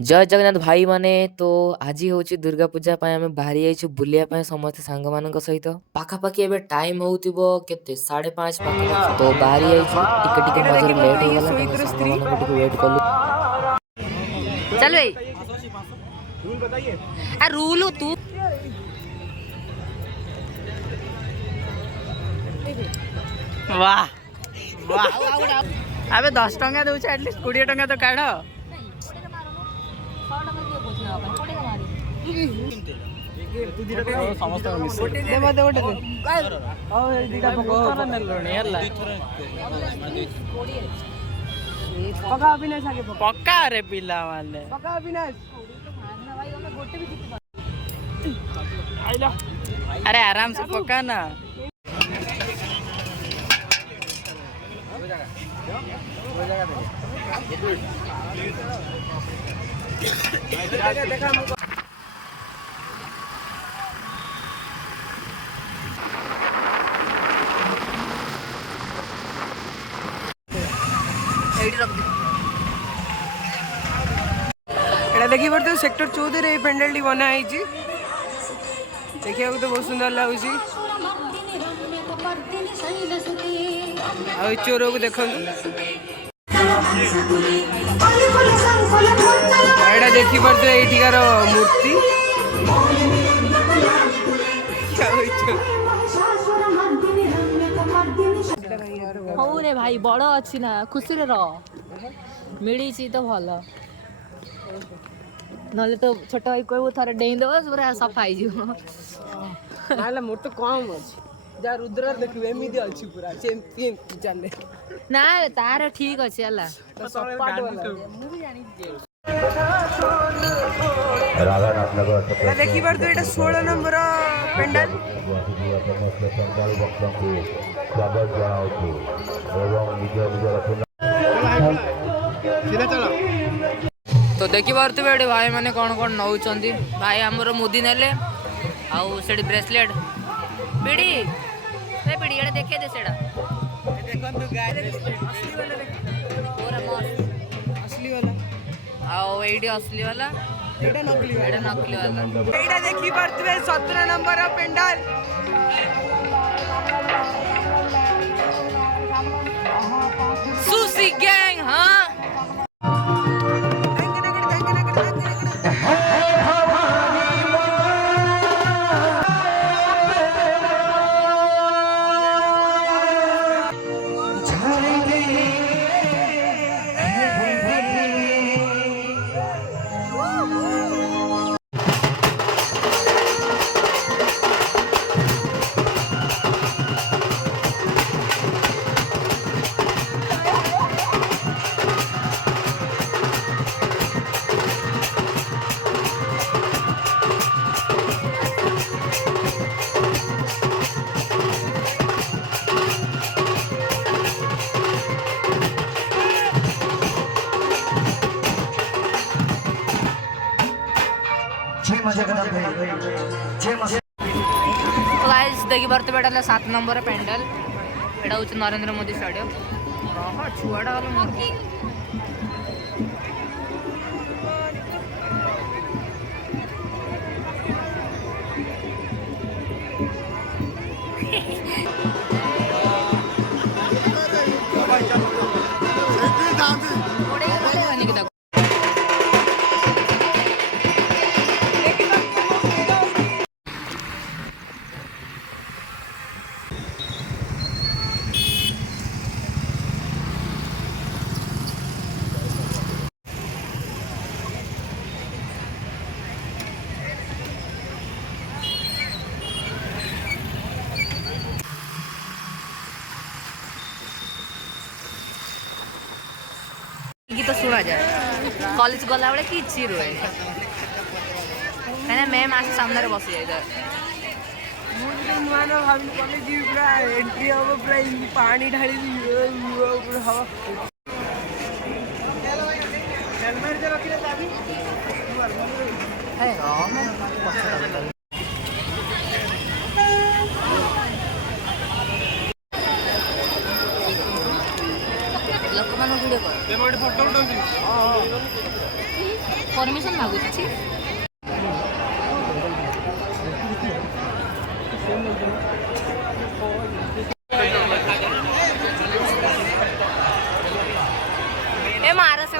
जय जगन्नाथ भाई माने तो आज हूँ दुर्गा पूजा आम बाहरी जाइछु बुलिया समस्त सांग मान सहित पाखापाखि एबे टाइम होउतिबो केते 5:30 पाखापाखि तो बाहरी जाइछु टिके मझर लेट हो गला तेणु सांग मान टिके वेट कलु। चल भाई आ रूल तू वाह वाह अबे 10 टंका दउछ एटलीस्ट 20 टंका तो काढ पक्का रे पिला माने अरे आराम से पका ना देखी पड़ते सेक्टर 14 रे पेंडल टी बना है देखिए तो बहुत सुंदर लगुच चोर को देखो एटा देखी पड़ते एठिकार मूर्ति हौ रे भाई बड़ अच्छी ना खुशी रे रह मिली तो भल नले तो छोट भाई कहू थोड़े डेई देव पूरा सफा ना मोर तो कम अच्छी जा रुद्र देखियो एमिदी अच्छी पूरा चैंपियन चले ना तार ठीक अच्छे हला तो सपाट वाला देखी बार तो एटा 16 नंबर पेंडल तो देखी पारे एटे भाई मैंने कौन कौन नौ भाई आमर मुदी नेले आउ से ब्रेसलेट पिड़ी ए पिड़ी एटा देखे दे सेडा असली वाला आउ एडी असली वाला एटा नकली वाला एटा देखी पारे 17 नंबर पेंडल सुसी गैंग हाँ देखी पारे बेटा 7 नंबर पेंडल एटा हूँ नरेंद्र मोदी स्टेडियम छुआटा गीत शुणा जाए कॉलेज गला बेले कि रुए कहीं मैम आस सामने बसी जाए एंट्री हम पूरा पानी ढाली हम लोक मान भिडियो कर फोटो उठाऊँ परमिशन मागुची छी ए मारा से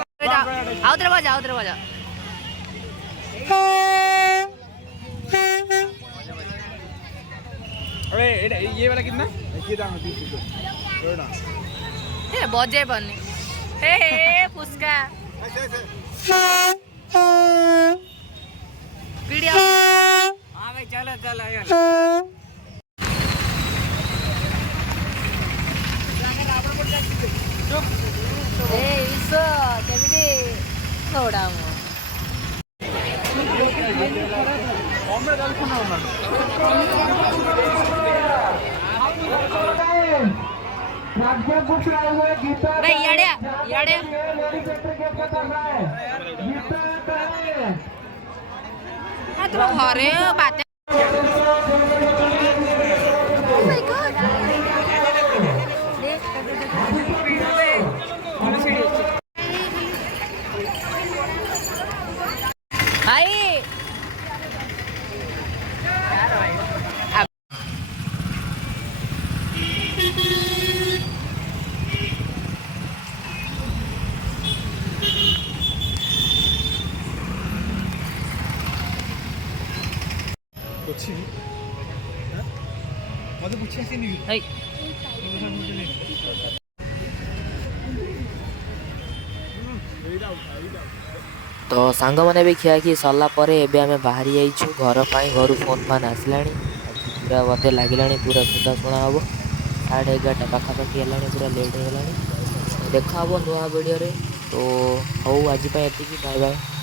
आउतरे बजा अरे ये वाला कितना ये दाम है 30 रुपए ए बजे बनी हे फुसका वीडियो हाँ भाई चलो चलो यार ए इसो केमिति छोड़ा मो कॉमेडी कल्पना उन्नाడు बे याडे हाँ तुम घरे बात भाई अच्छी मत पूछे ऐसे नहीं भाई तो सांग मैंने भी खियाखी सरला पर एबे आमे बाहरी आइछु घर पाई घर फोन फान आसलाणी पूरा मते लागिलाणी पूरा सुधा शुणा हम 11:30 पाखापाखि हेलाणी पूरा लेट हो गलाणी देखा हम नुआ वीडियो रे तो हौ आज एतिकी बाय बाय।